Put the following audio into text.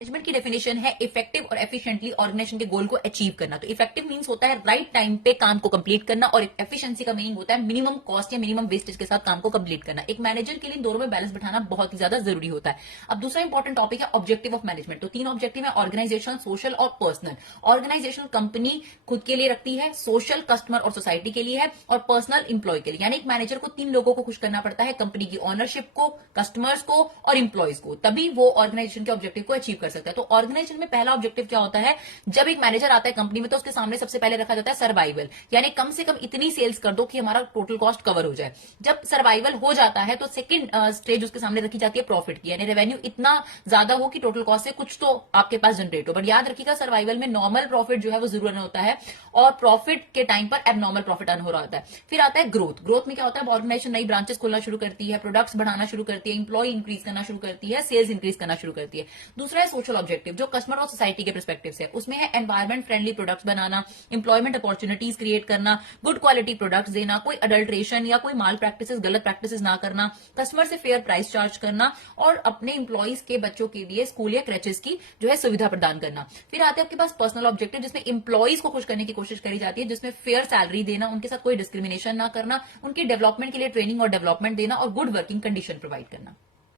Management की definition है effective और एफिशिएंटली ऑर्गेनाइजेशन के गोल को अचीव करना। तो इफेक्टिव मींस होता है राइट टाइम पे काम को कंप्लीट करना, और एफिशिएंसी का मीनिंग होता है मिनिमम कॉस्ट या मिनिमम वेस्टेज के साथ काम को कंप्लीट करना। एक मैनेजर के लिए इन दोनों में बैलेंस बिठाना बहुत ही ज्यादा जरूरी होता है। अब दूसरा इंपॉर्टेंट टॉपिक है ऑब्जेक्टिव ऑफ मैनेजमेंट। तो तीन ऑब्जेक्टिव है, ऑर्गेनाइजेशन, सोशल और पर्सनल। ऑर्गेनाइजेशनल कंपनी खुद के लिए रखती है, सोशल कस्टमर और सोसाइटी के लिए है, और पर्सनल इंप्लॉय के लिए। यानी एक मैनेजर को तीन लोगों को खुश करना पड़ता है, कंपनी की ओनरशिप को, कस्टमर्स को और इंप्लॉयज को, तभी वो ऑर्गेनाइजेशन के ऑब्जेक्टिव को अचीव कर सकता है। तो ऑर्गेनाइजेशन में पहला ऑब्जेक्टिव क्या होता है, जब एक मैनेजर आता है कंपनी में तो उसके सामने सबसे पहले रखा जाता है सर्वाइवल, यानी कम से कम इतनी सेल्स कर दो कि हमारा टोटल कॉस्ट कवर हो जाए। जब सर्वाइवल हो जाता है तो सेकंड स्टेज उसके सामने रखी जाती है प्रॉफिट की, यानी रेवेन्यू इतना ज्यादा हो कि टोटल कॉस्ट से कुछ तो आपके पास जनरेट हो। बट याद रखिएगा सर्वाइवल में नॉर्मल प्रॉफिट जो है वो जरूर होता है, और प्रॉफिट के टाइम पर एबनॉर्मल प्रॉफिट अर्न हो रहा होता है। फिर आता है ग्रोथ। ग्रोथ में क्या होता है, ऑर्गेनाइजेशन नई ब्रांचेस खोलना शुरू करती है, प्रोडक्ट्स बढ़ाना शुरू करती है, इंप्लॉय इंक्रीज करना शुरू करती है, सेल्स इंक्रीज करना शुरू करती है। दूसरा है सोशल ऑब्जेक्टिव, जो कस्टमर और सोसाइटी के परस्पेक्टिव से, उसमें है एनवायरमेंट फ्रेंडली प्रोडक्ट्स बनाना, एम्प्लॉयमेंट अपॉर्चुनिटीज क्रिएट करना, गुड क्वालिटी प्रोडक्ट्स देना, कोई अडल्ट्रेशन या कोई माल प्रैक्टिसेस, गलत प्रैक्टिसेस ना करना, कस्टमर से फेयर प्राइस चार्ज करना, और अपने इंप्लॉइज के बच्चों के लिए स्कूल या क्रैचेस की जो है सुविधा प्रदान करना। फिर आते हैं आपके पास पर्सनल ऑब्जेक्टिव, जिसमें इंप्लॉइज को खुश करने की कोशिश करी जाती है, जिसमें फेयर सैलरी देना, उनके साथ कोई डिस्क्रिमिनेशन ना करना, उनकी डेवलपमेंट के लिए ट्रेनिंग और डेवलपमेंट देना, और गुड वर्किंग कंडीशन प्रोवाइड करना।